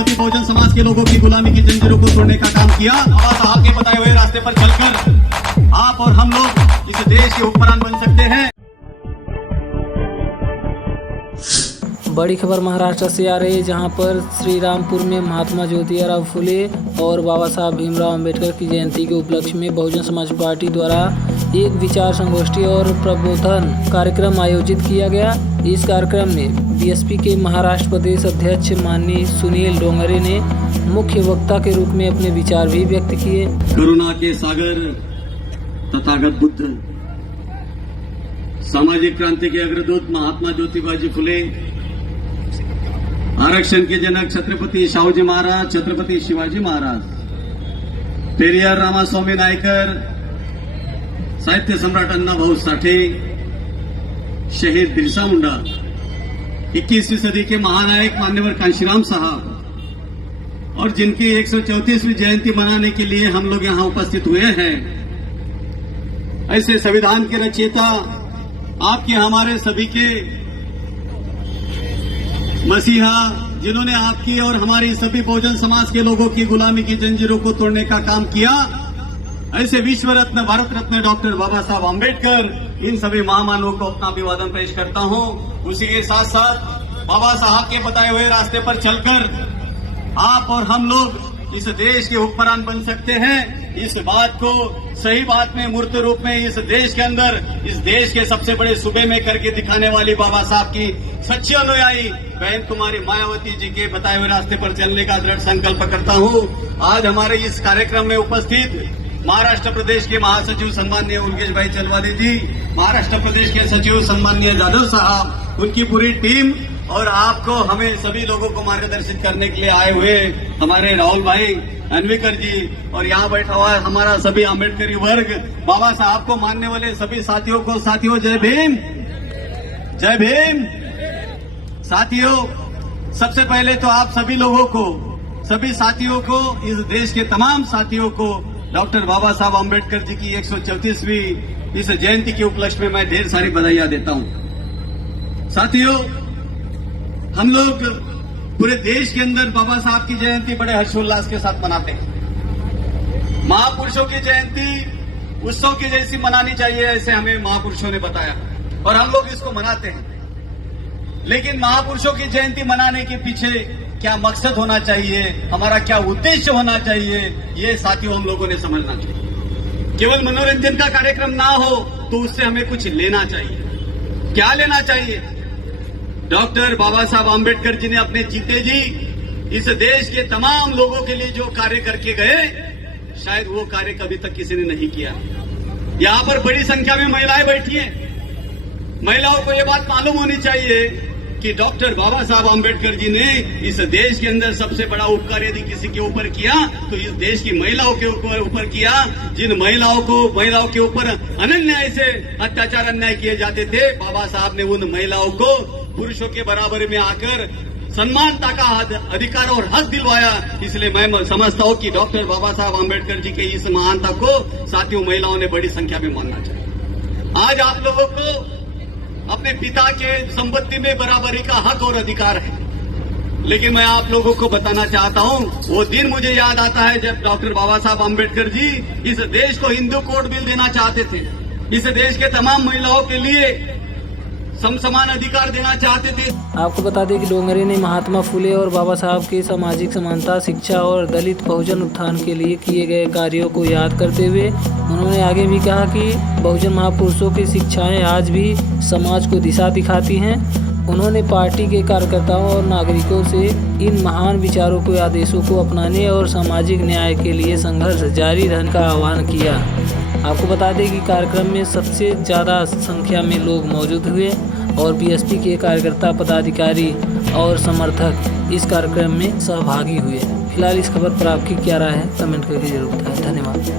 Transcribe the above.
सभी बहुजन समाज के लोगों की गुलामी की जंजीरों को तोड़ने का काम किया। बाबा साहब के बताए हुए रास्ते पर चलकर आप और हम लोग इस देश के हुक्मरान बन सकते हैं। बड़ी खबर महाराष्ट्र से आ रही है, जहां पर श्री रामपुर में महात्मा ज्योतिराव फुले और बाबा साहब भीमराव अंबेडकर की जयंती के उपलक्ष्य में बहुजन समाज पार्टी द्वारा एक विचार संगोष्ठी और प्रबोधन कार्यक्रम आयोजित किया गया। इस कार्यक्रम में बीएसपी के महाराष्ट्र प्रदेश अध्यक्ष माननीय सुनील डोंगरे ने मुख्य वक्ता के रूप में अपने विचार भी व्यक्त किए। करुणा के सागर तथागत बुद्ध, सामाजिक क्रांति के अग्रदूत महात्मा ज्योतिबा जी फुले, आरक्षण के जनक छत्रपति शाहूजी महाराज, छत्रपति शिवाजी महाराज, पेरियार रामास्वामी नायकर, साहित्य सम्राट अण्णाभाऊ साठे, शहीद बिरसा मुंडा, 21वीं सदी के महानायक मान्यवर कांशीराम साहब और जिनकी 134वीं जयंती मनाने के लिए हम लोग यहां उपस्थित हुए हैं, ऐसे संविधान के रचयिता आपके हमारे सभी के मसीहा, जिन्होंने आपकी और हमारी सभी बहुजन समाज के लोगों की गुलामी की जंजीरों को तोड़ने का काम किया, ऐसे विश्व रत्न भारत रत्न डॉक्टर बाबा साहब आम्बेडकर, इन सभी महामानवों को अपना अभिवादन पेश करता हूं। उसी के साथ साथ बाबा साहब के बताए हुए रास्ते पर चलकर आप और हम लोग इस देश के हुक्मरान बन सकते हैं। इस बात को सही बात में मूर्त रूप में इस देश के अंदर, इस देश के सबसे बड़े सूबे में करके दिखाने वाली बाबा साहब की सच्ची अनुयायी बहन कुमारी मायावती जी के बताए हुए रास्ते पर चलने का दृढ़ संकल्प करता हूं। आज हमारे इस कार्यक्रम में उपस्थित महाराष्ट्र प्रदेश के महासचिव सम्माननीय उर्गेश भाई चलवादी जी, महाराष्ट्र प्रदेश के सचिव सम्माननीय जाधव साहब, उनकी पूरी टीम और आपको हमें सभी लोगों को मार्गदर्शित करने के लिए आए हुए हमारे राहुल भाई अन्विकर जी और यहाँ बैठा हुआ है हमारा सभी आम्बेडकरी वर्ग, बाबा साहब को मानने वाले सभी साथियों को, साथियों जय भीम, जय भीम। साथियों, सबसे पहले तो आप सभी लोगों को, सभी साथियों को, इस देश के तमाम साथियों को डॉक्टर बाबा साहब आम्बेडकर जी की 134वीं इस जयंती के उपलक्ष्य में मैं ढेर सारी बधाइयां देता हूं। साथियों, हम लोग पूरे देश के अंदर बाबा साहब की जयंती बड़े हर्षोल्लास के साथ मनाते हैं। महापुरुषों की जयंती उत्सव की जैसी मनानी चाहिए, ऐसे हमें महापुरुषों ने बताया और हम लोग इसको मनाते हैं। लेकिन महापुरुषों की जयंती मनाने के पीछे क्या मकसद होना चाहिए, हमारा क्या उद्देश्य होना चाहिए, ये साथियों हम लोगों ने समझना चाहिए। केवल मनोरंजन का कार्यक्रम ना हो तो उससे हमें कुछ लेना चाहिए। क्या लेना चाहिए? डॉक्टर बाबा साहब आम्बेडकर जी ने अपने जीते जी इस देश के तमाम लोगों के लिए जो कार्य करके गए, शायद वो कार्य कभी तक किसी ने नहीं किया। यहां पर बड़ी संख्या में महिलाएं बैठी हैं। महिलाओं को ये बात मालूम होनी चाहिए कि डॉक्टर बाबा साहब आम्बेडकर जी ने इस देश के अंदर सबसे बड़ा उपकार यदि किसी के ऊपर किया तो इस देश की महिलाओं के ऊपर किया। जिन महिलाओं के ऊपर अनन्याय से अत्याचार अन्याय किए जाते थे, बाबा साहब ने उन महिलाओं को पुरुषों के बराबर में आकर सम्मानता का अधिकार और हक दिलवाया। इसलिए मैं समझता हूं कि डॉक्टर बाबा साहब आम्बेडकर जी के इस महानता को साथियों महिलाओं ने बड़ी संख्या में मानना चाहिए। आज आप लोगों को अपने पिता के संपत्ति में बराबरी का हक और अधिकार है, लेकिन मैं आप लोगों को बताना चाहता हूं, वो दिन मुझे याद आता है जब डॉक्टर बाबा साहब आम्बेडकर जी इस देश को हिंदू कोड बिल देना चाहते थे, इस देश के तमाम महिलाओं के लिए समान अधिकार देना चाहते थे। आपको बता दें कि डोंगरे ने महात्मा फुले और बाबा साहब के सामाजिक समानता, शिक्षा और दलित बहुजन उत्थान के लिए किए गए कार्यों को याद करते हुए उन्होंने आगे भी कहा कि बहुजन महापुरुषों की शिक्षाएं आज भी समाज को दिशा दिखाती हैं। उन्होंने पार्टी के कार्यकर्ताओं और नागरिकों से इन महान विचारों के आदेशों को अपनाने और सामाजिक न्याय के लिए संघर्ष जारी रखने का आह्वान किया। आपको बता दें कि कार्यक्रम में सबसे ज़्यादा संख्या में लोग मौजूद हुए और बीएसपी के कार्यकर्ता, पदाधिकारी और समर्थक इस कार्यक्रम में सहभागी हुए। फिलहाल इस खबर पर आपकी क्या राय है, कमेंट करके जरूर बताएं। धन्यवाद।